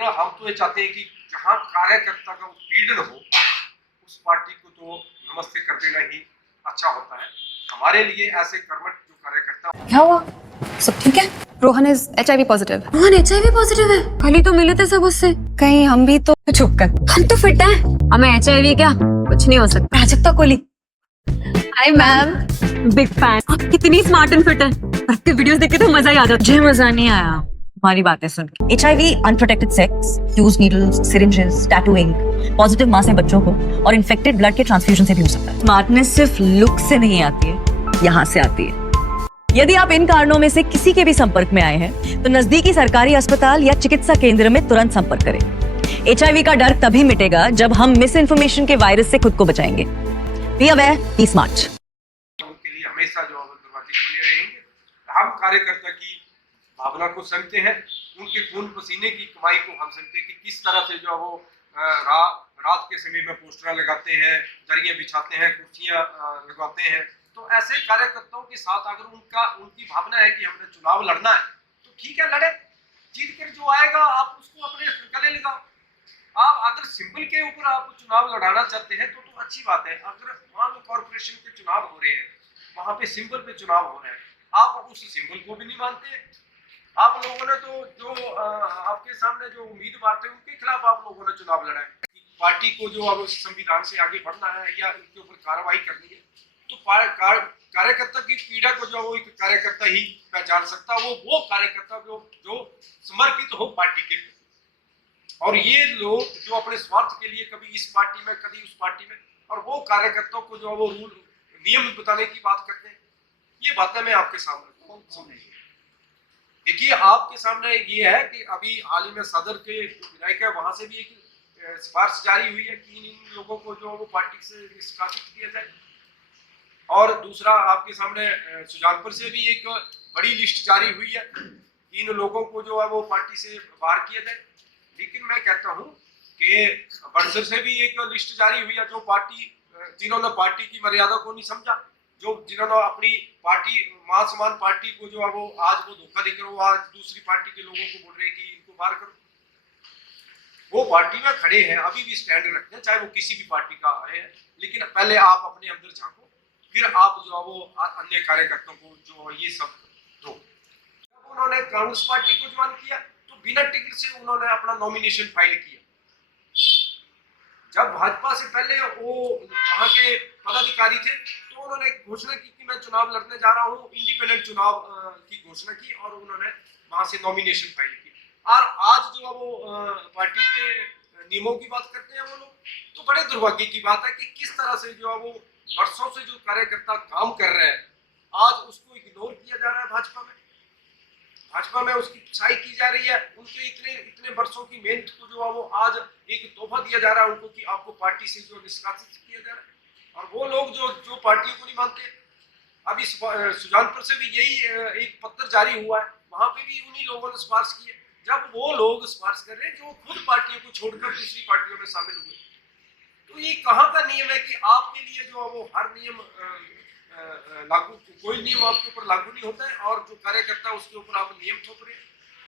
और हम तो ये चाहते हैं कि जहाँ कार्यकर्ता का उत्पीड़न हो उस पार्टी को तो नमस्ते कर देना ही अच्छा होता है। हमारे लिए ऐसे कर्मठ जो कार्यकर्ता। क्या हुआ? सब ठीक है? Rohan is HIV positive. Rohan HIV positive है? कल ही तो मिले थे सब उससे। कहीं हम भी तो चुप कर। हम तो फिट हैं। हमें HIV क्या कुछ नहीं हो सकता। Prajakta Kohli. Hi ma'am. Big fan. आप कितनी स्मार्ट एंड फिट है। आपके वीडियोस देख के तो मजा ही आ जाता। मुझे मजा नहीं आया तुम्हारी बातें सुन के। HIV, unprotected sex, use needles, syringes, tattooing, positive मास है बच्चों को और इन्फेक्टेड ब्लड के ट्रांसफ्यूजन से भी हो सकता है। स्मार्टनेस सिर्फ लुक से नहीं आती है, यहाँ से आती है। यदि आप इन कारणों में से किसी के भी संपर्क में आए हैं तो नजदीकी सरकारी अस्पताल या चिकित्सा केंद्र में तुरंत संपर्क करें। HIV का डर तभी मिटेगा जब हम मिस इन्फॉर्मेशन के वायरस से खुद को बचाएंगे। Be aware, be smart. उनके लिए हमेशा जो दरवाजे खुले रहेंगे। हम कार्यकर्ता की भावना को समझते हैं, उनके खून पसीने की कमाई को हम समझते हैं कि किस तरह से जो वो रात के समय में पोस्टर लगाते हैं, दरियां बिछाते हैं, कुर्सियां लगवाते हैं। तो ऐसे कार्यकर्ताओं के साथ अगर उनकी भावना है कि हमने चुनाव लड़ना है तो ठीक है, लड़े। जीत कर जो आएगा आप उसको अपने गले लगाओ। आप अगर सिंबल के ऊपर आप चुनाव लड़ाना चाहते हैं तो अच्छी बात है। अगर मान लो कॉर्पोरेशन के चुनाव हो रहे हैं, वहां पे सिंबल पे चुनाव हो रहे हैं, आप उस सिंबल को भी नहीं मानते। आप लोगों ने तो जो आपके सामने जो उम्मीदवार थे उनके खिलाफ आप लोगों ने चुनाव लड़ा है। पार्टी को जो अब संविधान से आगे बढ़ना है या इनके ऊपर कार्रवाई करनी है तो कार्यकर्ता की पीड़ा को जो वो एक कार्यकर्ता ही पहचान सकता है। वो कार्यकर्ता जो समर्पित हो पार्टी के प्रति। और ये लोग जो अपने स्वार्थ के लिए कभी इस पार्टी में कभी उस पार्टी में, और वो कार्यकर्ताओं को जो वो रूल नियम बताने की बात करते हैं, ये बातें मैं आपके सामने देखिए। आपके सामने ये है कि अभी हाल ही में सदर के विधायक है, वहां से भी एक सिफारिश जारी हुई है कि इन लोगों को जो वो पार्टी से निष्कासित किया जाए। और दूसरा आपके सामने सुजानपुर से भी एक बड़ी लिस्ट जारी हुई है, इन लोगों को जो है वो पार्टी से बाहर किया जाए। लेकिन मैं कहता हूं कि बड़सर से भी एक लिस्ट जारी हुई है, जो जिन्होंने पार्टी की मर्यादा को नहीं समझा, जिन्होंने अपनी पार्टी मान सम्मान पार्टी को जो है वो आज वो धोखा देकर वो आज दूसरी पार्टी के लोगों को बोल रहे हैं कि इनको बाहर करो। वो पार्टी में खड़े हैं, अभी भी स्टैंड रखते हैं, चाहे वो किसी भी पार्टी का आए हैं। लेकिन पहले आप अपने अंदर झांको, फिर आप जो है वो अन्य कार्यकर्ताओं को जो ये सब दो। जब उन्होंने कांग्रेस पार्टी को ज्वाइन किया तो बिना टिकट से उन्होंने अपना नॉमिनेशन फाइल किया। जब भाजपा से पहले वो वहां के पदाधिकारी थे तो उन्होंने घोषणा की कि मैं चुनाव लड़ने जा रहा हूँ, इंडिपेंडेंट चुनाव की घोषणा की और उन्होंने वहां से नॉमिनेशन फाइल की। और आज जो है वो पार्टी के नियमों की बात करते हैं वो लोग, तो बड़े दुर्भाग्य की बात है कि किस तरह से जो है वो वर्षों से जो कार्यकर्ता काम कर रहे हैं आज उसको इग्नोर किया जा रहा है। भाजपा में उसकी पिछाई की जा रही है। उनके इतने वर्षों की मेहनत को जो है वो आज एक तोहफा दिया जा रहा है उनको कि आपको पार्टी से जो निष्कासित किया जा रहा है। और वो लोग जो पार्टियों को नहीं मानते, अभी सुजानपुर से भी यही एक पत्र जारी हुआ है, वहां पे भी उन्हीं लोगों ने सिफारिश की है। जब वो लोग सिफारिश कर रहे हैं जो खुद पार्टियों को छोड़कर दूसरी पार्टियों में शामिल हुए, तो ये कहाँ का नियम है कि आपके लिए जो है वो हर नियम लागू, कोई नियम आपके ऊपर लागू नहीं होता है और जो कार्यकर्ता उसके ऊपर आप नियम थोप रहे हैं।